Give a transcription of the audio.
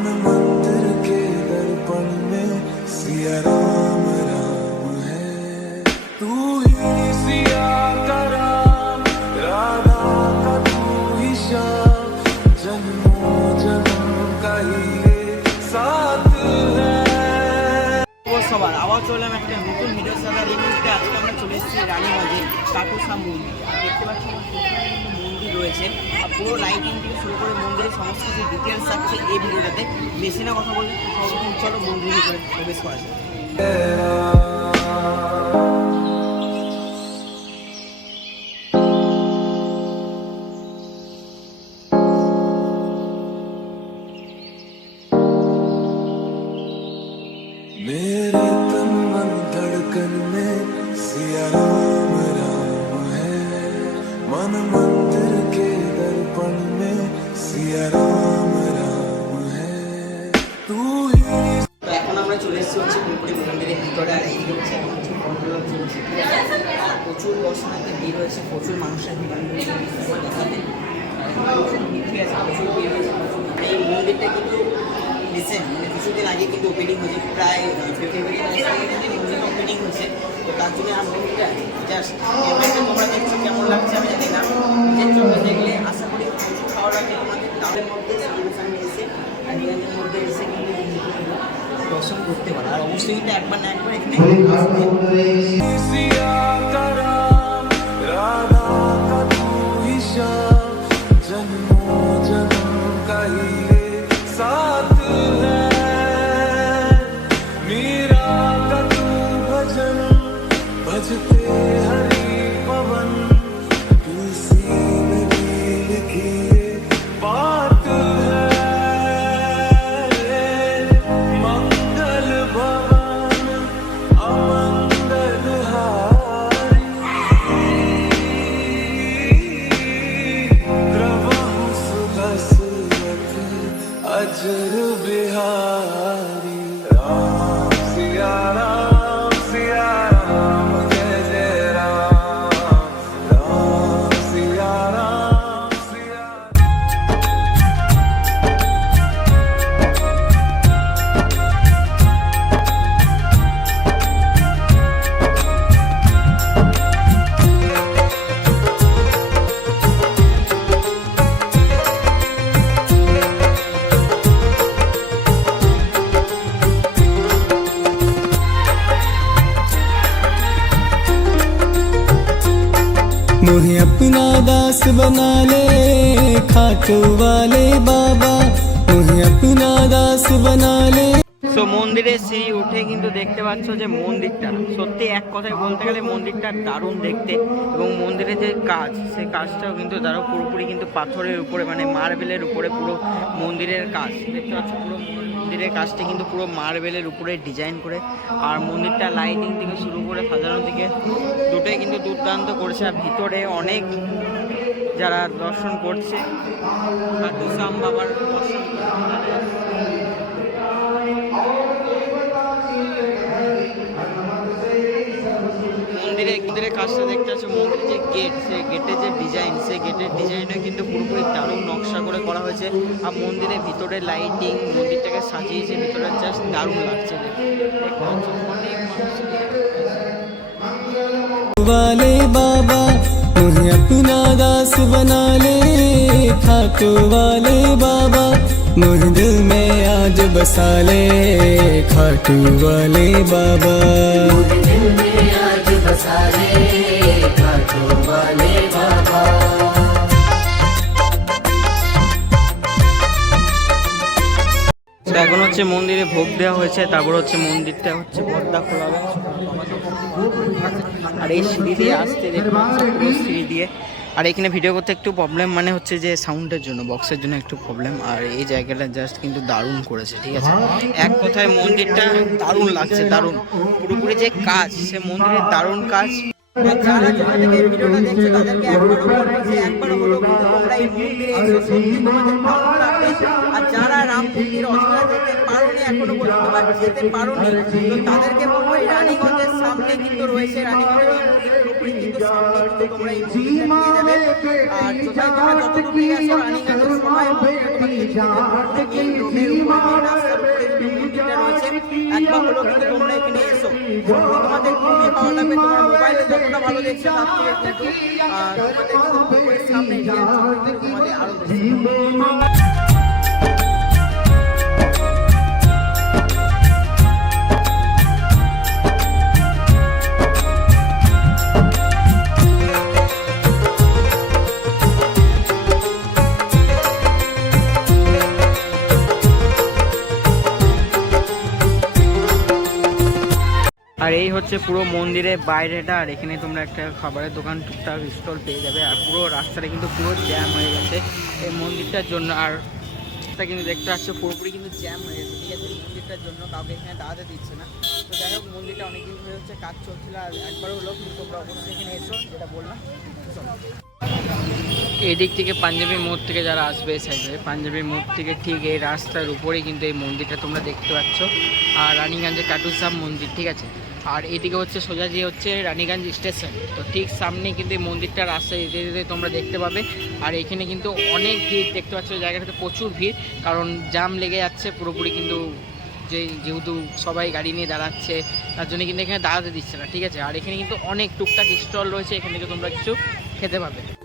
मन मंदिर के दर्पण में सिया राम राम है। तू ही सिया का राम, राधा का तू ही श्याम, जन्मों जन्म का ही साथ है। সবার আবার চললাম একটা নতুন ভিডিও সাথে। এই মুহূর্তে আজকে আমরা চলে এসেছি রানীগঞ্জে কাটুসা মন্দির। দেখতে পাচ্ছি মন্দির রয়েছে, আর পুরো লাইটিং থেকে শুরু করে মন্দিরের সমস্ত কিছু ডিটেলস আছে এই ভিডিওটাতে। বেশি না কথা বলছি, সর্বপ্রথম চলো মন্দিরের ভিতরে প্রবেশ করা যায়। मेरे तन मन धड़कन में सिया राम राम है, मन मंदिर के दर्पण में सिया राम राम है। तू ही তো এখন আমরা চলে এসেছি হচ্ছে পুরোপুরি মন্দিরের ভিতরে। আর এই হচ্ছে এখন হচ্ছে কন্ট্রোল চলছে, আর প্রচুর দর্শনার্থী ভিড় হয়েছে, প্রচুর মানুষের ভিড় দেখাতে প্রচুর ভিড়, ঠিক আছে, প্রচুর ভিড় হয়েছে। এই মন্দিরটা কিন্তু রিসেন্ট, মানে কিছুদিন আগে কিন্তু ওপেনিং হয়েছে, প্রায় ফেব্রুয়ারি মন্দিরটা ওপেনিং হয়েছে। তো তার জন্য মন্দিরটা জাস্ট তোমরা দেখছো কেমন লাগছে আমি জানি না, যে চোখে দেখলে আশা করি প্রচুর খাওয়া লাগে তোমাদের। তাদের মধ্যে সামনে এসে রানীগঞ্জের মধ্যে এসে কিন্তু দর্শন করতে পারে। আর অবশ্যই কিন্তু একবার না একবার এখানে सिया का राम, राधा का तू ही श्याम, जन्मों जन्म का ही साथ है। मीरा का तू भजन भजते हरि पवन, तुलसी में भी लिखी बात है। मंगल भवन अमंगल हारी, द्रवहु सुदशरथ अजर बिहारी। राम सिया राम, सिया राम जय जय राम, राम सिया राम, सिया मुझे अपना दास बना ले खाटू वाले बाबा, मुझे अपना दास बना ले। সো মন্দিরের সিঁড়ি উঠে কিন্তু দেখতে পাচ্ছ যে মন্দিরটা সত্যি এক কথায় বলতে গেলে মন্দিরটা দারুণ দেখতে, এবং মন্দিরের যে কাজ সেই কাজটাও কিন্তু দারুণ, পুরোপুরি কিন্তু পাথরের উপরে মানে মার্বেলের উপরে পুরো মন্দিরের কাজ দেখতে পাচ্ছ। পুরো মন্দিরের কাজটা কিন্তু পুরো মার্বেলের উপরে ডিজাইন করে, আর মন্দিরটা লাইটিং থেকে শুরু করে সাজানো থেকে দুটোই কিন্তু দুর্দান্ত করেছে। আর ভিতরে অনেক যারা দর্শন করছে খাটু শ্যাম বাবার দর্শন করতে মন্দিরের কাজটা দেখতে পাচ্ছ। মন্দিরের যে গেট, সেই গেটের যে ডিজাইন, সেই গেটের ডিজাইনও কিন্তু পুরোপুরি দারুণ নকশা করে করা হয়েছে। আর মন্দিরের ভিতরে লাইটিং মন্দিরটাকে সাজিয়েছে, ভিতরে জাস্ট দারুণ লাগছে দেখতে পাচ্ছ। অনেক वाले बाबा मुझे अपना दास बना ले खाटू वाले बाबा, मुझे दिल में आज बसा ले खाटू वाले बाबा, मुझे दिल में आज बसा ले खाटू वाले बाबा। এখন হচ্ছে মন্দিরে ভোগ দেওয়া হয়েছে, তারপর হচ্ছে মন্দিরটা হচ্ছে পর্দা খোলা হবে। আর এই সিঁড়ি দিয়ে আসতে দেখতে পাচ্ছি পুরো সিঁড়ি দিয়ে। আর এখানে ভিডিও করতে একটু প্রবলেম মানে হচ্ছে যে সাউন্ডের জন্য, বক্সের জন্য একটু প্রবলেম। আর এই জায়গাটা জাস্ট কিন্তু দারুণ করেছে, ঠিক আছে, এক কথায় মন্দিরটা দারুণ লাগছে, দারুণ পুরোপুরি যে কাজ সে মন্দিরের দারুণ কাজ। যারা যেখান থেকে ভিডিওটা দেখছো তাদেরকে একবারও হলো কিন্তু তোমরা এই মন্দিরে এসে সত্যি তোমাদের ভালো লাগবে। আর যারা রাম মন্দির অযোধ্যা যেতে পারোনি, এখনো পর্যন্ত বা যেতে পারোনি, তো তাদেরকে বলবো এই রানীগঞ্জের সামনে কিন্তু রয়েছে রানীগঞ্জের পুরোপুরি কিন্তু সামনে কিন্তু তোমরা এই মন্দিরটা পেয়ে যাবে। আর কোথায় তোমরা যতদূর পেয়ে আসো রানীগঞ্জের সবাই মেন রোডের উপরে মেন রাস্তার উপরে কিন্তু মন্দিরটা রয়েছে। একবার হলো কিন্তু তোমরা এখানে এসো, তোমাদের খুবই ভালো লাগবে। তোমার মোবাইলে যতটা ভালো দেখছো তার থেকে কিন্তু তোমাদের কিন্তু পুরোপুরি সামনে তোমাদের আরো বেশি। আর এই হচ্ছে পুরো মন্দিরের বাইরেটা। আর এখানে তোমরা একটা খাবারের দোকান টুকটাক স্টল পেয়ে যাবে। আর পুরো রাস্তাটা কিন্তু পুরো জ্যাম হয়ে গেছে এই মন্দিরটার জন্য। আর এটা কিন্তু দেখতে পাচ্ছ পুরোপুরি কিন্তু জ্যাম হয়ে গেছে, ঠিক আছে, মন্দিরটার জন্য কাউকে এখানে দাঁড়াতে দিচ্ছে না। তো যাই হোক মন্দিরটা অনেকদিন ধরে হচ্ছে কাজ চলছিল। আর একবার হলো কিন্তু তোমরা অবশ্যই এখানে এসো, যেটা বললাম। এই দিক থেকে পাঞ্জাবি মোড় থেকে যারা আসবে এই সাইডে, পাঞ্জাবি মোড় থেকে ঠিক এই রাস্তার উপরেই কিন্তু এই মন্দিরটা তোমরা দেখতে পাচ্ছ। আর রানীগঞ্জের কাটুর সাহেব মন্দির, ঠিক আছে। আর এদিকে হচ্ছে সোজা যে হচ্ছে রানীগঞ্জ স্টেশন, তো ঠিক সামনে কিন্তু এই মন্দিরটা রাস্তায় যেতে যেতে তোমরা দেখতে পাবে। আর এখানে কিন্তু অনেক ভিড় দেখতে পাচ্ছ, জায়গাটাতে প্রচুর ভিড়, কারণ জাম লেগে যাচ্ছে পুরোপুরি কিন্তু যেহেতু সবাই গাড়ি নিয়ে দাঁড়াচ্ছে তার জন্য কিন্তু এখানে দাঁড়াতে দিচ্ছে না, ঠিক আছে। আর এখানে কিন্তু অনেক টুকটাক স্টল রয়েছে, এখান থেকে তোমরা কিছু খেতে পাবে।